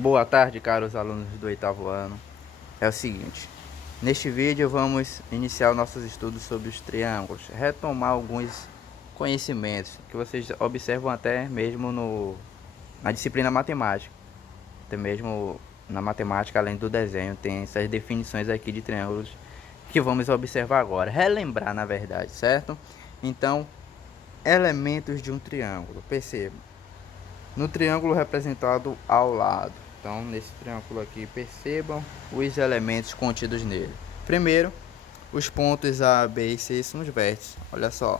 Boa tarde, caros alunos do oitavo ano. É o seguinte, neste vídeo vamos iniciar nossos estudos sobre os triângulos, retomar alguns conhecimentos que vocês observam até mesmo na disciplina matemática. Até mesmo na matemática, além do desenho, tem essas definições aqui de triângulos que vamos observar agora. Relembrar, na verdade, certo? Então, elementos de um triângulo. Perceba. No triângulo representado ao lado. Então, nesse triângulo aqui, percebam os elementos contidos nele. Primeiro, os pontos A, B e C são os vértices. Olha só.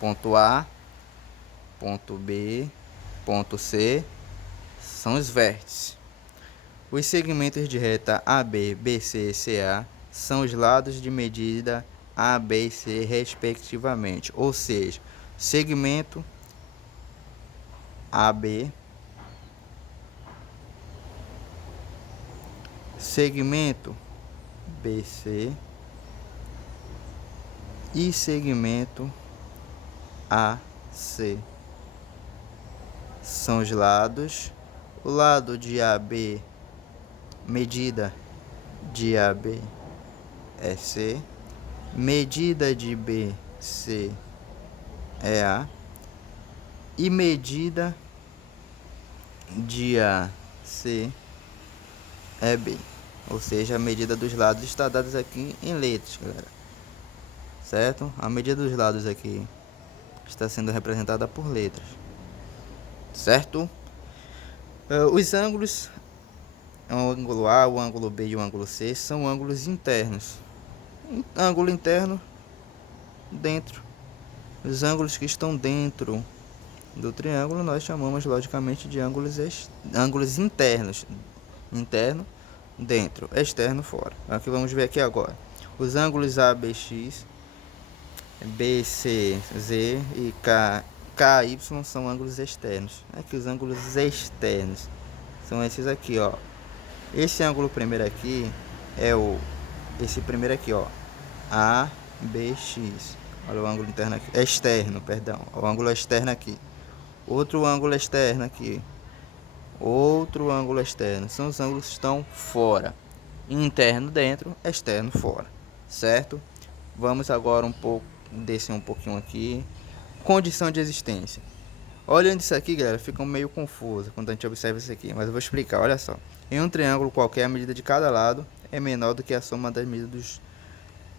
Ponto A, ponto B, ponto C são os vértices. Os segmentos de reta AB, BC e CA são os lados de medida A, B e C, respectivamente. Ou seja, segmento AB, segmento BC e segmento AC são os lados. O lado de AB, medida de AB é C, medida de BC é A e medida de AC é B. Ou seja, a medida dos lados está dada aqui em letras, galera. Certo? A medida dos lados aqui está sendo representada por letras. Certo? Os ângulos, o ângulo A, o ângulo B e o ângulo C, são ângulos internos. Ângulo interno, dentro. Os ângulos que estão dentro do triângulo nós chamamos logicamente de ângulos internos. Interno, dentro, externo, fora. É o que vamos ver aqui agora. Os ângulos ABX, BCZ e KY são ângulos externos. Aqui os ângulos externos são esses aqui, ó. Esse ângulo primeiro aqui é esse primeiro aqui, ó, ABX. Olha o ângulo interno aqui, externo, perdão, o ângulo externo aqui. Outro ângulo externo aqui. Outro ângulo externo. São os ângulos que estão fora. Interno dentro, externo fora. Certo? Vamos agora descer um pouquinho aqui. Condição de existência. Olhando isso aqui, galera, fica meio confuso quando a gente observa isso aqui, mas eu vou explicar, olha só. Em um triângulo qualquer, a medida de cada lado é menor do que a soma das medidas dos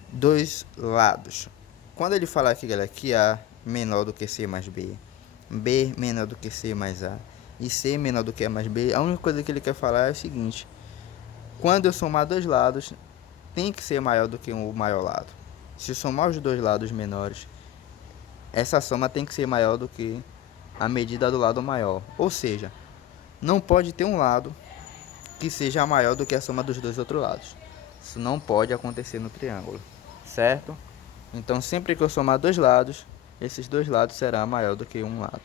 dois lados. Quando ele falar aqui, galera, que A menor do que C mais B, B menor do que C mais A e C menor do que A mais B, a única coisa que ele quer falar é o seguinte: quando eu somar dois lados, tem que ser maior do que o maior lado. Se somar os dois lados menores, essa soma tem que ser maior do que a medida do lado maior. Ou seja, não pode ter um lado que seja maior do que a soma dos dois outros lados. Isso não pode acontecer no triângulo, certo? Então, sempre que eu somar dois lados, esses dois lados será maior do que um lado.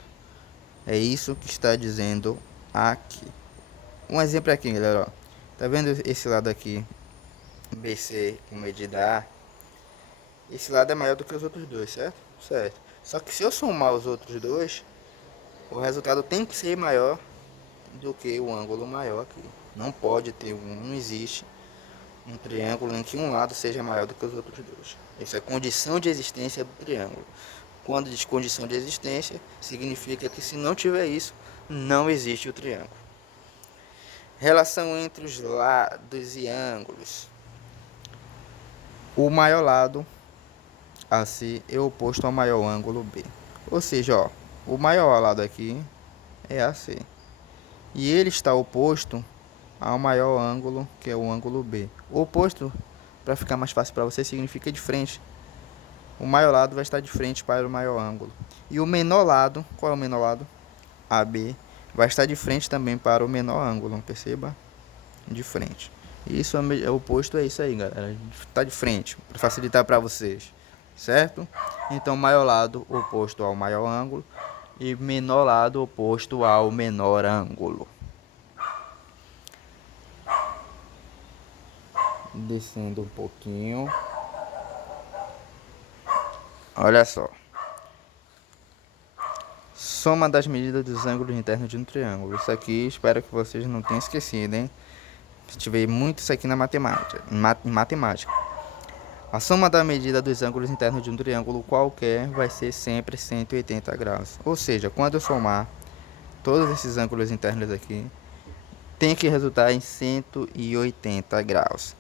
É isso que está dizendo aqui. Um exemplo aqui, galera, ó. Tá vendo esse lado aqui, BC com medida A? Esse lado é maior do que os outros dois, certo? Certo. Só que se eu somar os outros dois, o resultado tem que ser maior do que o ângulo maior aqui. Não pode ter não existe um triângulo em que um lado seja maior do que os outros dois. Isso é condição de existência do triângulo. Quando diz condição de existência, significa que se não tiver isso, não existe o triângulo. Relação entre os lados e ângulos. O maior lado AC é oposto ao maior ângulo B. Ou seja, ó, o maior lado aqui é AC. E ele está oposto ao maior ângulo, que é o ângulo B. O oposto, para ficar mais fácil para você, significa de frente. O maior lado vai estar de frente para o maior ângulo. E o menor lado, qual é o menor lado? AB, vai estar de frente também para o menor ângulo, perceba? De frente. Isso é o oposto, é isso aí, galera. Está de frente, para facilitar para vocês, certo? Então, maior lado oposto ao maior ângulo e menor lado oposto ao menor ângulo. Descendo um pouquinho. Olha só. Soma das medidas dos ângulos internos de um triângulo. Isso aqui espero que vocês não tenham esquecido, hein? Tive muito isso aqui na matemática, em matemática. A soma da medida dos ângulos internos de um triângulo qualquer vai ser sempre 180 graus. Ou seja, quando eu somar todos esses ângulos internos aqui, tem que resultar em 180 graus.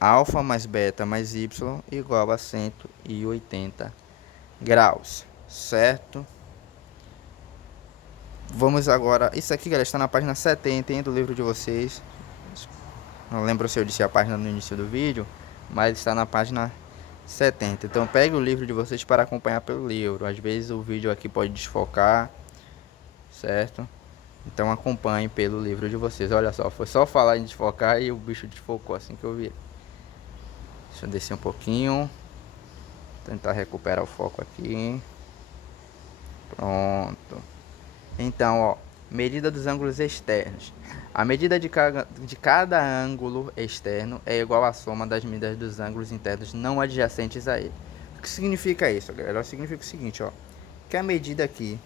Alfa mais beta mais y igual a 180 graus, certo? Vamos agora... Isso aqui, galera, está na página 70, hein, do livro de vocês. Não lembro se eu disse a página no início do vídeo, mas está na página 70. Então pegue o livro de vocês para acompanhar pelo livro. Às vezes o vídeo aqui pode desfocar, certo? Então acompanhe pelo livro de vocês. Olha só, foi só falar em desfocar e o bicho desfocou assim que eu vi. Deixa eu descer um pouquinho. Tentar recuperar o foco aqui. Pronto. Então, ó, medida dos ângulos externos. A medida de cada ângulo externo é igual à soma das medidas dos ângulos internos não adjacentes a ele. O que significa isso, galera? Significa o seguinte, ó. Que a medida aqui...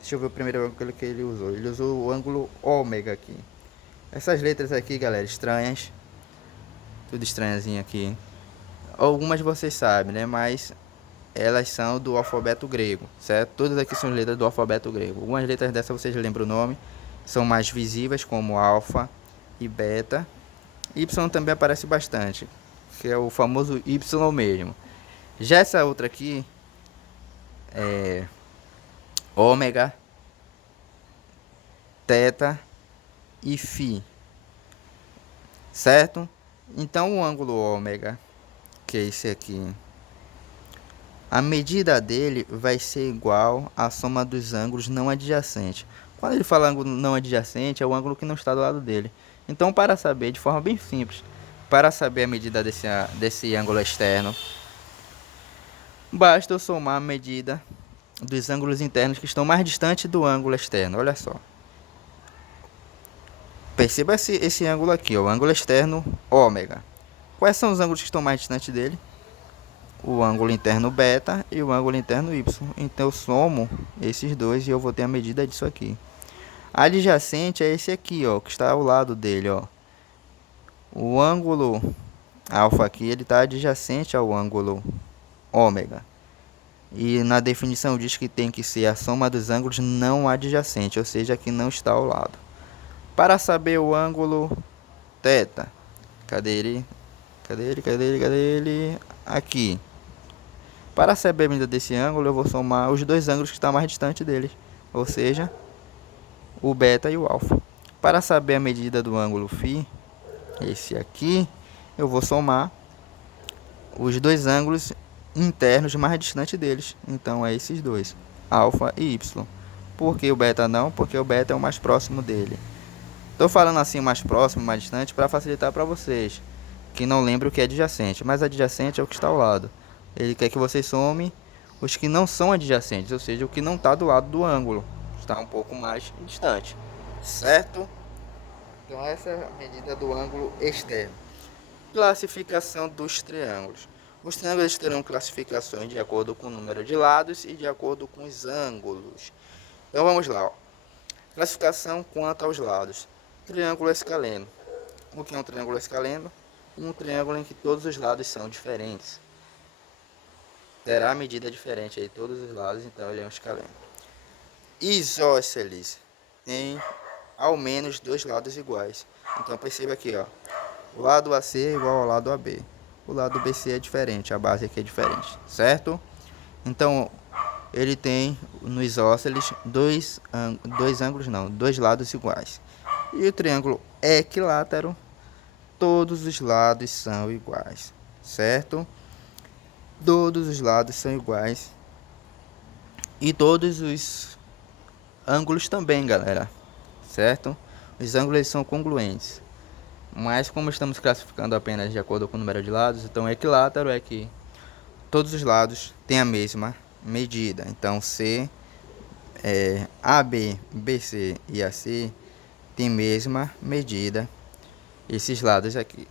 Deixa eu ver o primeiro ângulo que ele usou. Ele usou o ângulo ômega aqui. Essas letras aqui, galera, estranhas. Tudo estranhazinho aqui. Algumas vocês sabem, né? Mas elas são do alfabeto grego, certo? Todas aqui são letras do alfabeto grego. Algumas letras dessas vocês lembram o nome. São mais visíveis, como alfa e beta. Y também aparece bastante, que é o famoso Y mesmo. Já essa outra aqui é ômega, teta e φ, certo? Então o ângulo ômega, que é esse aqui, a medida dele vai ser igual à soma dos ângulos não adjacentes. Quando ele fala ângulo não adjacente, é o ângulo que não está do lado dele. Então, para saber, de forma bem simples, para saber a medida desse ângulo externo, basta eu somar a medida dos ângulos internos que estão mais distantes do ângulo externo. Olha só. Perceba esse ângulo aqui, ó, o ângulo externo ômega. Quais são os ângulos que estão mais distantes dele? O ângulo interno beta e o ângulo interno y. Então eu somo esses dois e eu vou ter a medida disso aqui. Adjacente é esse aqui, ó, que está ao lado dele, ó. O ângulo alfa aqui, ele está adjacente ao ângulo ômega. E na definição diz que tem que ser a soma dos ângulos não adjacentes, ou seja, que não está ao lado. Para saber o ângulo θ, cadê ele? Cadê ele? Aqui. Para saber a medida desse ângulo, eu vou somar os dois ângulos que estão mais distantes deles, ou seja, o beta e o alfa. Para saber a medida do ângulo φ, esse aqui, eu vou somar os dois ângulos internos mais distantes deles. Então é esses dois, alfa e y. Por que o beta não? Porque o beta é o mais próximo dele. Estou falando assim mais próximo, mais distante, para facilitar para vocês que não lembram o que é adjacente, mas adjacente é o que está ao lado. Ele quer que você some os que não são adjacentes, ou seja, o que não está do lado do ângulo, está um pouco mais distante, certo? Então essa é a medida do ângulo externo. Classificação dos triângulos. Os triângulos terão classificações de acordo com o número de lados e de acordo com os ângulos. Então vamos lá, ó. Classificação quanto aos lados. Triângulo escaleno. O que é um triângulo escaleno? Um triângulo em que todos os lados são diferentes. Terá medida diferente aí todos os lados, então ele é um escaleno. Isósceles. Tem ao menos dois lados iguais. Então perceba aqui, ó. O lado AC é igual ao lado AB. O lado BC é diferente, a base aqui é diferente, certo? Então ele tem no isósceles dois lados iguais. E o triângulo equilátero, todos os lados são iguais, certo? Todos os lados são iguais. E todos os ângulos também, galera, certo? Os ângulos são congruentes. Mas como estamos classificando apenas de acordo com o número de lados, então equilátero é que todos os lados têm a mesma medida. Então C, AB, BC e AC tem mesma medida. Esses lados aqui.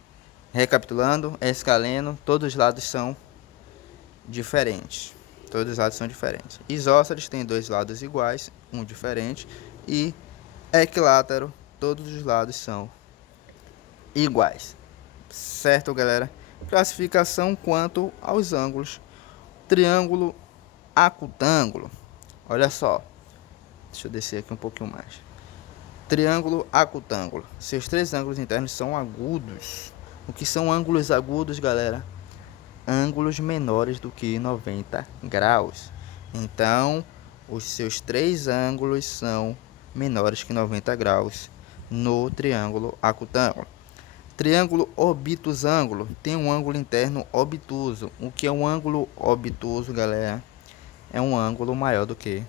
Recapitulando, é escaleno, todos os lados são diferentes. Todos os lados são diferentes. Isósceles tem dois lados iguais. um diferente, e equilátero, todos os lados são iguais. Certo, galera? Classificação quanto aos ângulos. Triângulo acutângulo. Olha só. Deixa eu descer aqui um pouquinho mais. Triângulo acutângulo. Seus três ângulos internos são agudos. O que são ângulos agudos, galera? Ângulos menores do que 90 graus. Então, os seus três ângulos são menores que 90 graus no triângulo acutângulo. Triângulo obtusângulo tem um ângulo interno obtuso. O que é um ângulo obtuso, galera? É um ângulo maior do que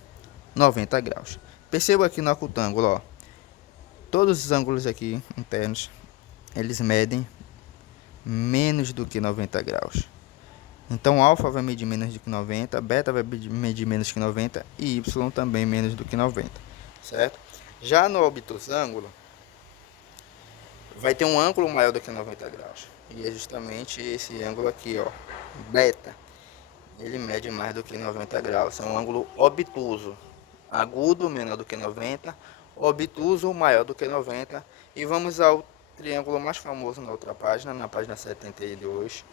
90 graus. Perceba aqui no acutângulo, ó. Todos os ângulos aqui internos, eles medem menos do que 90 graus. Então, alfa vai medir menos do que 90, beta vai medir menos que 90 e y também menos do que 90, certo? Já no obtusângulo, vai ter um ângulo maior do que 90 graus. E é justamente esse ângulo aqui, ó, beta. Ele mede mais do que 90 graus. É um ângulo obtuso. Agudo, menor do que 90. Obtuso, maior do que 90. E vamos ao triângulo mais famoso na outra página, na página 72.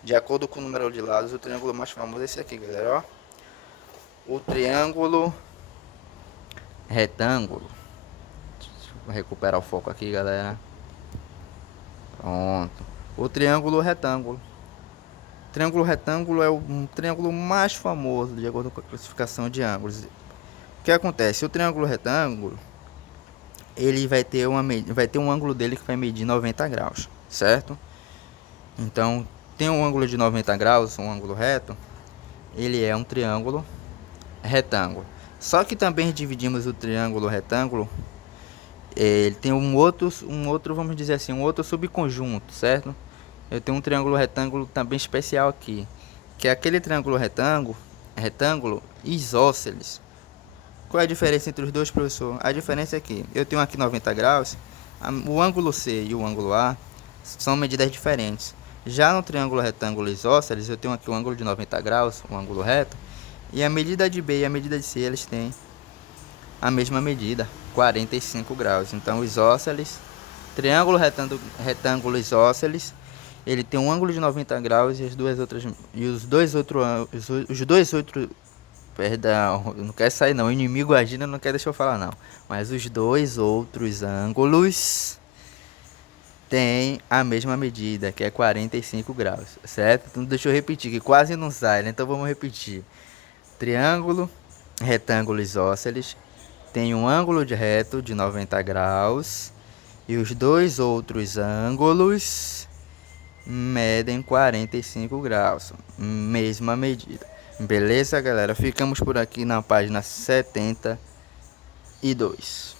De acordo com o número de lados, o triângulo mais famoso é esse aqui, galera, ó. O triângulo retângulo. Deixa eu recuperar o foco aqui, galera. Pronto. O triângulo retângulo. O triângulo retângulo é um triângulo mais famoso, de acordo com a classificação de ângulos. O que acontece? O triângulo retângulo, ele vai ter um ângulo dele que vai medir 90 graus, certo? Então, tem um ângulo de 90 graus, um ângulo reto, ele é um triângulo retângulo. Só que também dividimos o triângulo retângulo, ele tem um outro, vamos dizer assim, um outro subconjunto, certo? Eu tenho um triângulo retângulo também especial aqui, que é aquele triângulo retângulo isósceles. Qual é a diferença entre os dois, professor? A diferença é que eu tenho aqui 90 graus, o ângulo C e o ângulo A são medidas diferentes. Já no triângulo retângulo isósceles, eu tenho aqui um ângulo de 90 graus, um ângulo reto, e a medida de B e a medida de C, eles têm a mesma medida, 45 graus. Então, isósceles, triângulo retângulo isósceles, ele tem um ângulo de 90 graus e os dois outros, perdão, não quer sair não, o inimigo agindo não quer deixar eu falar não, mas os dois outros ângulos têm a mesma medida, que é 45 graus, certo? Então deixa eu repetir, que quase não sai, né? Então vamos repetir. Triângulo retângulo isósceles tem um ângulo de reto de 90 graus e os dois outros ângulos medem 45 graus, mesma medida. Beleza, galera? Ficamos por aqui na página 72.